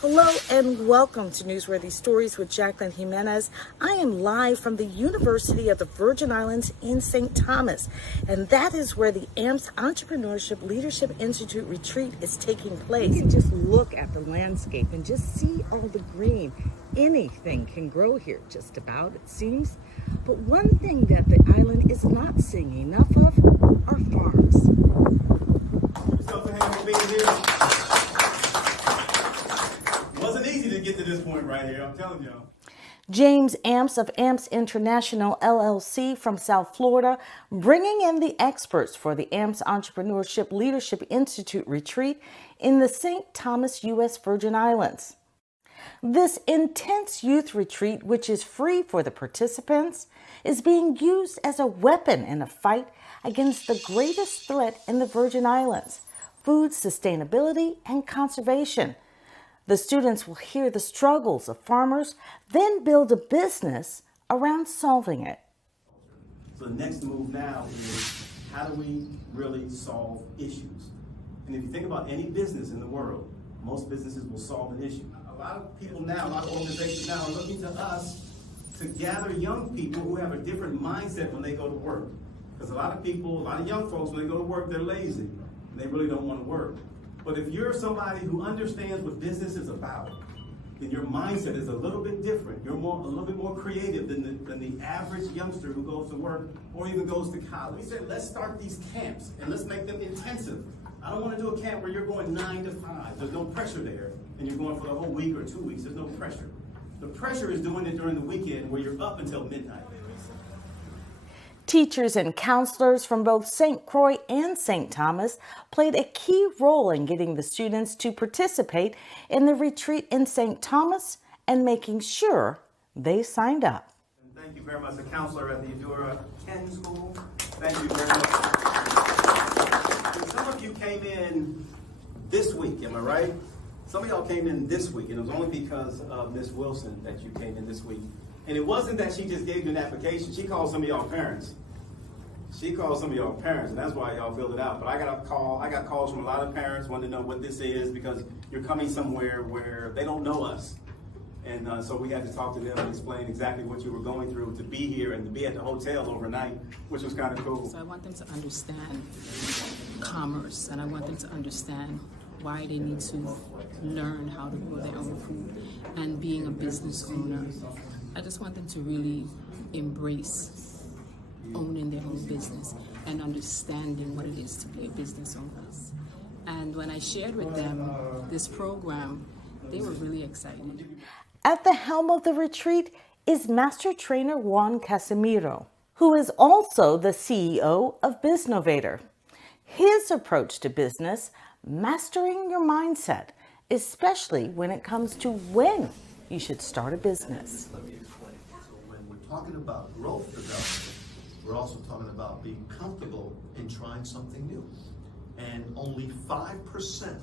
Hello and welcome to Newsworthy Stories with Jacqueline Jimenez. I am live from the University of the Virgin Islands in St. Thomas, and that is where the AMPS Entrepreneurship Leadership Institute retreat is taking place. You can just look at the landscape and just see all the green. Anything can grow here, just about, it seems. But one thing that the island is not seeing enough of are farms. Yourself a hand for being here. Wasn't easy to get to this point right here, I'm telling y'all. James Amps of Amps International LLC from South Florida, bringing in the experts for the Amps Entrepreneurship Leadership Institute retreat in the St. Thomas, U.S. Virgin Islands. This intense youth retreat, which is free for the participants, is being used as a weapon in a fight against the greatest threat in the Virgin Islands: food sustainability and conservation. The students will hear the struggles of farmers, then build a business around solving it. So the next move now is, how do we really solve issues? And if you think about any business in the world, most businesses will solve an issue. A lot of people now, a lot of organizations now are looking to us to gather young people who have a different mindset when they go to work. Because a lot of people, a lot of young folks, when they go to work, they're lazy and they really don't want to work. But if you're somebody who understands what business is about, then your mindset is a little bit different. You're a little bit more creative than the average youngster who goes to work or even goes to college. We said, let's start these camps and let's make them intensive. I don't want to do a camp where you're going 9 to 5. There's no pressure there, and you're going for the whole week or 2 weeks. There's no pressure. The pressure is doing it during the weekend where you're up until midnight. Teachers and counselors from both St. Croix and St. Thomas played a key role in getting the students to participate in the retreat in St. Thomas and making sure they signed up. Thank you very much, the counselor at the Eudora Ken School. Thank you very much. Some of you came in this week, am I right? Some of y'all came in this week, and it was only because of Miss Wilson that you came in this week. And it wasn't that she just gave you an application. She called some of y'all parents. She called some of y'all parents, and that's why y'all filled it out. But I got calls from a lot of parents wanting to know what this is, because you're coming somewhere where they don't know us. And so we had to talk to them and explain exactly what you were going through to be here and to be at the hotel overnight, which was kind of cool. So I want them to understand commerce, and I want them to understand why they need to learn how to grow their own food and being a business owner. I just want them to really embrace owning their own business and understanding what it is to be a business owner. And when I shared with them this program, they were really excited. At the helm of the retreat is Master Trainer Juan Casimiro, who is also the CEO of Biznovator. His approach to business: mastering your mindset, especially when it comes to when you should start a business. Let me explain. So when we're talking about growth development, we're also talking about being comfortable in trying something new. And only 5%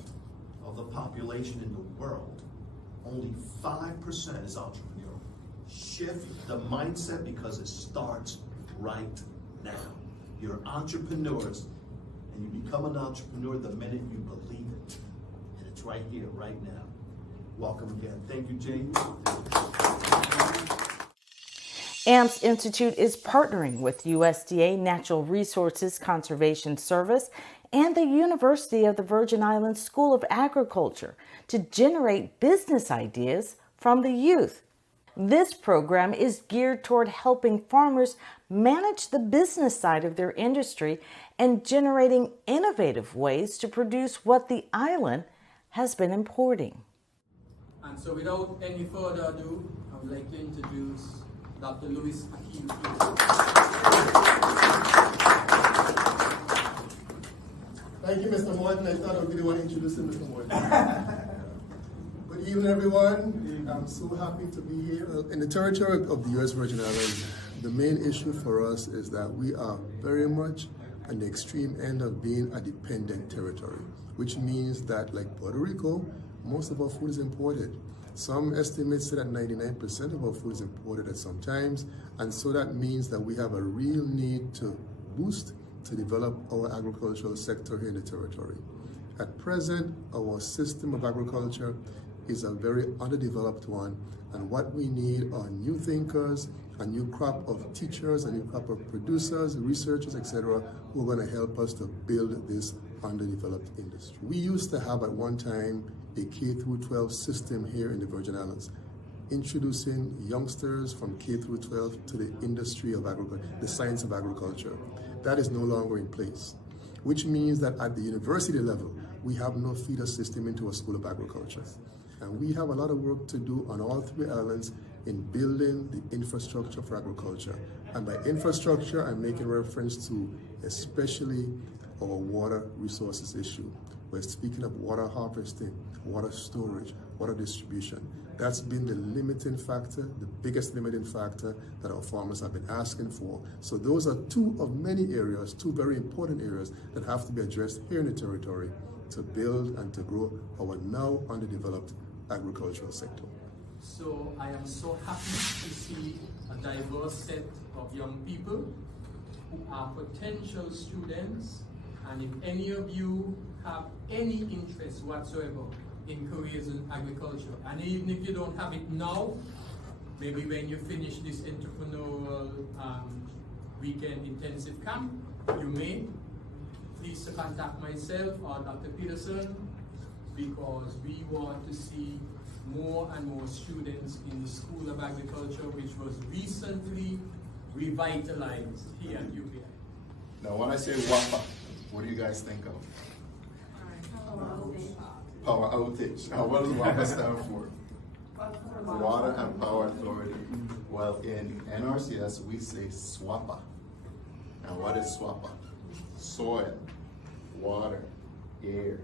of the population in the world, only 5% is entrepreneurial. Shift the mindset, because it starts right now. You're entrepreneurs, and you become an entrepreneur the minute you believe it. And it's right here, right now. Welcome again. Thank you, James. AMPS Institute is partnering with USDA Natural Resources Conservation Service and the University of the Virgin Islands School of Agriculture to generate business ideas from the youth. This program is geared toward helping farmers manage the business side of their industry and generating innovative ways to produce what the island has been importing. And so without any further ado, I would like to introduce Dr. Louis Akin. Thank you, Mr. Morton. I thought I would be the one introducing Mr. Morton. Good evening, everyone. I'm so happy to be here. In the territory of the U.S. Virgin Islands, the main issue for us is that we are very much on the extreme end of being a dependent territory, which means that, like Puerto Rico, most of our food is imported. Some estimates say that 99% of our food is imported at some times, and so that means that we have a real need to boost, to develop our agricultural sector here in the territory. At present, our system of agriculture is a very underdeveloped one, and what we need are new thinkers, a new crop of teachers, a new crop of producers, researchers, etc., who are going to help us to build this underdeveloped industry. We used to have at one time a K through 12 system here in the Virgin Islands, introducing youngsters from K through 12 to the industry of agriculture, the science of agriculture. That is no longer in place, which means that at the university level, we have no feeder system into a school of agriculture. And we have a lot of work to do on all three islands in building the infrastructure for agriculture. And by infrastructure, I'm making reference to especially our water resources issue. We're speaking of water harvesting, water storage, water distribution. That's been the limiting factor, the biggest limiting factor that our farmers have been asking for. So those are two of many areas, two very important areas that have to be addressed here in the territory to build and to grow our now underdeveloped agricultural sector. So I am so happy to see a diverse set of young people who are potential students, and if any of you have any interest whatsoever in careers in agriculture, and even if you don't have it now, maybe when you finish this entrepreneurial weekend intensive camp, you may. Please contact myself or Dr. Peterson, because we want to see more and more students in the School of Agriculture, which was recently revitalized here at UPI. Now, when I say WAPA, what do you guys think of? Power outage. Now, what does WAPA stand for? Water and Power Authority. Well, in NRCS, we say SWAPA. And what is SWAPA? Soil, water, air,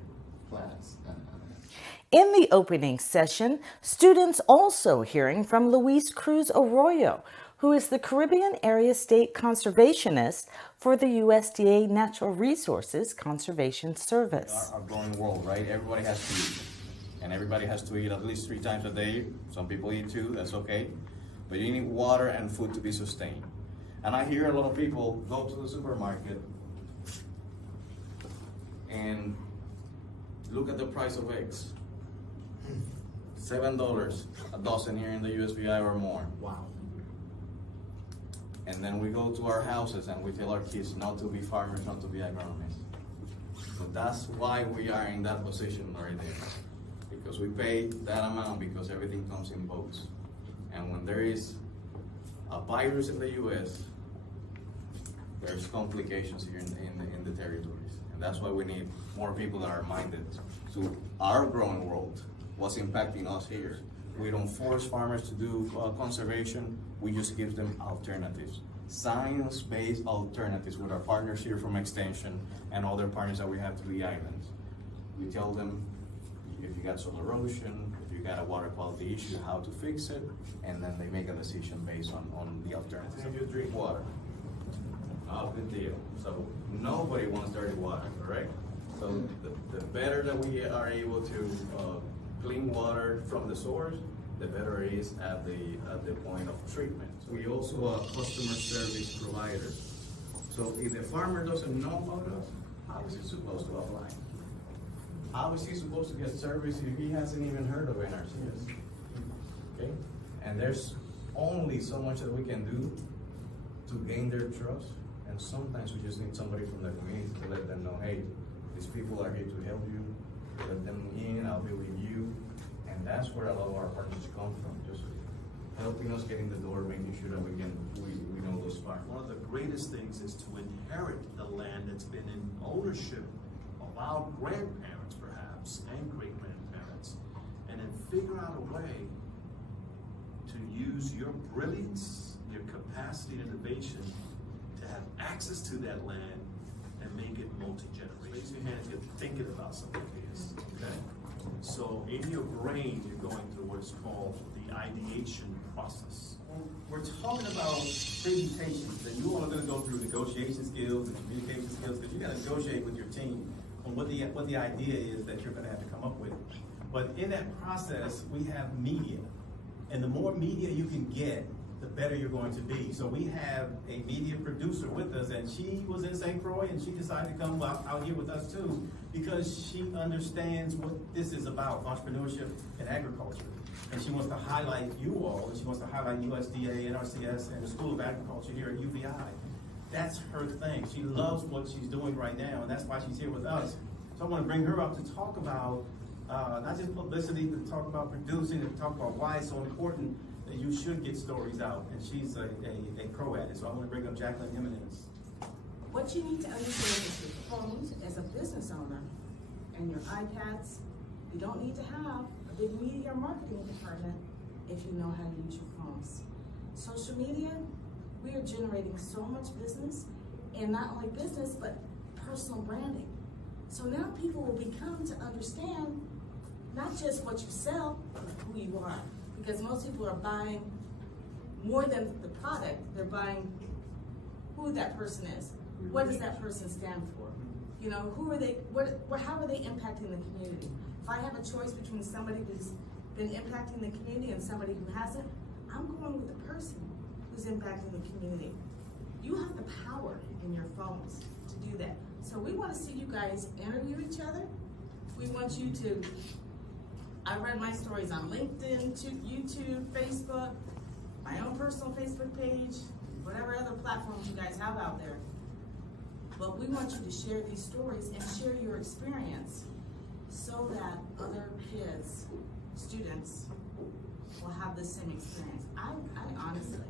plants, and animals. In the opening session, students also hearing from Luis Cruz Arroyo, who is the Caribbean Area State Conservationist for the USDA Natural Resources Conservation Service. Our growing world, right? Everybody has to eat. And everybody has to eat at least 3 times a day. Some people eat 2, that's okay. But you need water and food to be sustained. And I hear a lot of people go to the supermarket and look at the price of eggs. $7 a dozen here in the USVI or more. Wow. And then we go to our houses and we tell our kids not to be farmers, not to be agronomists. So that's why we are in that position right there. Because we pay that amount because everything comes in boats. And when there is a virus in the US, there's complications here in the territories. And that's why we need more people that are minded to our growing world, what's impacting us here. We don't force farmers to do conservation, we just give them alternatives. Science-based alternatives with our partners here from Extension and other partners that we have to the islands. We tell them if you got soil erosion, if you got a water quality issue, how to fix it, and then they make a decision based on the alternatives. If you drink water, good deal. So nobody wants dirty water, correct? So the better that we are able to clean water from the source, the better it is at the point of treatment. We also are customer service providers. So if the farmer doesn't know about us, how is he supposed to apply? How is he supposed to get service if he hasn't even heard of NRCS? Okay? And there's only so much that we can do to gain their trust. And sometimes we just need somebody from the community to let them know, hey, these people are here to help you. Let them in, I'll be with you. And that's where a lot of our partners come from, just helping us get in the door, making sure that we know those farms. One of the greatest things is to inherit the land that's been in ownership of our grandparents, perhaps, and great-grandparents, and then figure out a way to use your brilliance, your capacity and innovation to have access to that land and make it multi-generational. Raise your hand if you're thinking about something like this, okay? So in your brain, you're going through what's called the ideation process. We're talking about presentations, and you all are going to go through negotiation skills and communication skills, because you got to negotiate with your team on what the idea is that you're going to have to come up with. But in that process, we have media, and the more media you can get, the better you're going to be. So we have a media producer with us, and she was in St. Croix, and she decided to come out here with us too, because she understands what this is about, entrepreneurship and agriculture. And she wants to highlight you all, and she wants to highlight USDA, NRCS, and the School of Agriculture here at UVI. That's her thing. She loves what she's doing right now, and that's why she's here with us. So I want to bring her up to talk about not just publicity, but talk about producing and talk about why it's so important that you should get stories out. And she's a pro at it. So I want to bring up Jacqueline Jimenez. What you need to understand is your phones as a business owner and your iPads. You don't need to have a big media or marketing department if you know how to use your phones. Social media, we are generating so much business, and not only business, but personal branding. So now people will become to understand not just what you sell, but who you are. Because most people are buying more than the product, they're buying who that person is. What does that person stand for? You know, who are they, how are they impacting the community? If I have a choice between somebody who's been impacting the community and somebody who hasn't, I'm going with the person who's impacting the community. You have the power in your phones to do that. So we want to see you guys interview each other. We want you to, I read my stories on LinkedIn, YouTube, Facebook, my own personal Facebook page, whatever other platforms you guys have out there. But we want you to share these stories and share your experience so that other kids, students, will have the same experience. I honestly,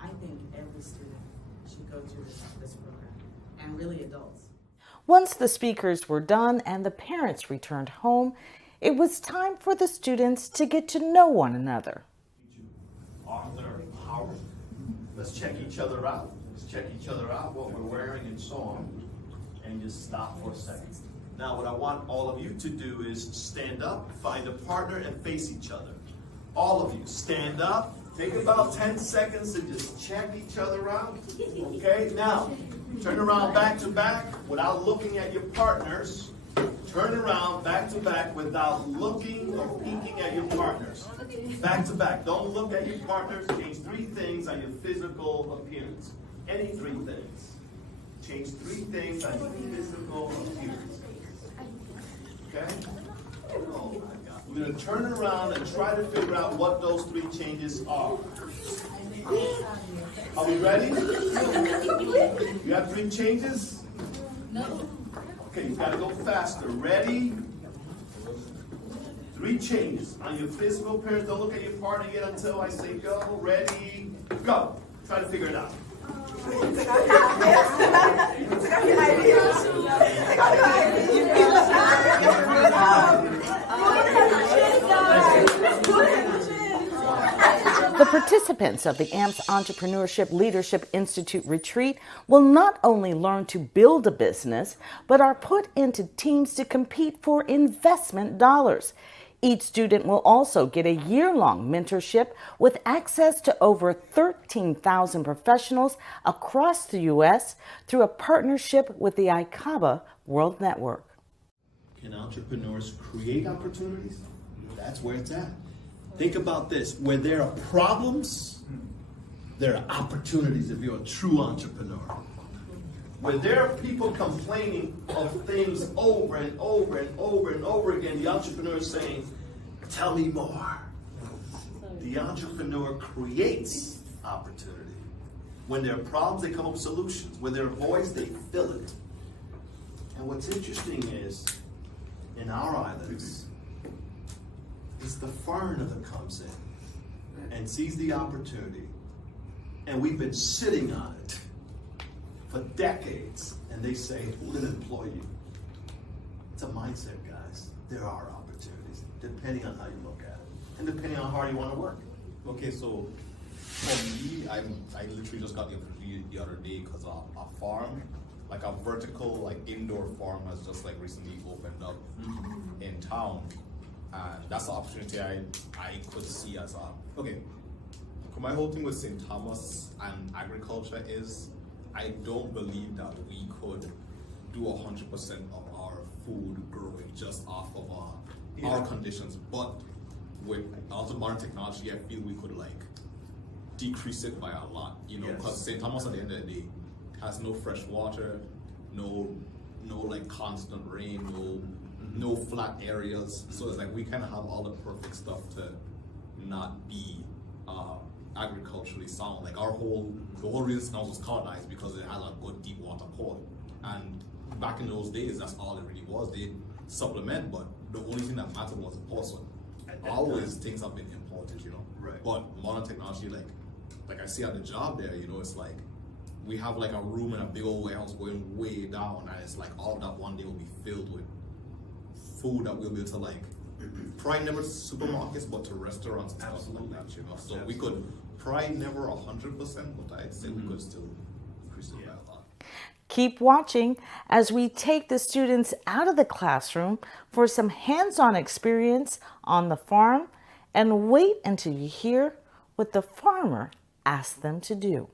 I think every student should go through this program, and really adults. Once the speakers were done and the parents returned home, it was time for the students to get to know one another. Arthur Howard. Let's check each other out. Let's check each other out, what we're wearing and so on, and just stop for a second. Now what I want all of you to do is stand up, find a partner, and face each other. All of you, stand up, take about 10 seconds to just check each other out. Okay, now, turn around back to back without looking at your partners. Turn around back to back without looking or peeking at your partners. Back to back, don't look at your partners. Change 3 things on your physical appearance. Any 3 things. Change 3 things on your physical appearance. Okay? Oh my God. We're going to turn around and try to figure out what those 3 changes are. Are we ready? You have 3 changes? No. Okay, you got to go faster. Ready? 3 changes on your physical appearance. Don't look at your partner yet until I say go. Ready? Go. Try to figure it out. The participants of the AMPS Entrepreneurship Leadership Institute retreat will not only learn to build a business, but are put into teams to compete for investment dollars. Each student will also get a year-long mentorship with access to over 13,000 professionals across the U.S. through a partnership with the ICABA World Network. Can entrepreneurs create opportunities? That's where it's at. Think about this. Where there are problems, there are opportunities if you're a true entrepreneur. Where there are people complaining of things over and over and over and over again, the entrepreneur is saying, tell me more. The entrepreneur creates opportunity. When there are problems, they come up with solutions. When there are voids, they fill it. And what's interesting is, in our islands, it's the foreigner that comes in and sees the opportunity. And we've been sitting on it for decades, and they say, who will employ you? It's a mindset, guys. There are opportunities, depending on how you look at it, and depending on how hard you want to work. Okay, so for me, I literally just got the opportunity the other day because a farm, like a vertical, like indoor farm, has just like recently opened up in town, and that's the opportunity I could see as a okay. My whole thing with St. Thomas and agriculture is, I don't believe that we could do 100% of our food growing just off of our conditions. But with also modern technology, I feel we could like decrease it by a lot, you know, Yes. because St. Thomas at the end of the day has no fresh water, no like constant rain, no flat areas. So it's like we kind of have all the perfect stuff to not be agriculturally sound. Like the whole reason Snow was colonized because it had a good deep water port. And back in those days, that's all it really was. They supplement, but the only thing that mattered was the porcelain. Always things have been imported, you know. Right. But modern technology, like I see at the job there, you know, it's like we have like a room in a big old warehouse going way down, and it's like all of that one day will be filled with food that we'll be able to like probably never to supermarkets, but to restaurants and stuff like that, you know. So we could probably never 100%, but I'd say we could still increase it by a lot. Keep watching as we take the students out of the classroom for some hands-on experience on the farm, and wait until you hear what the farmer asked them to do.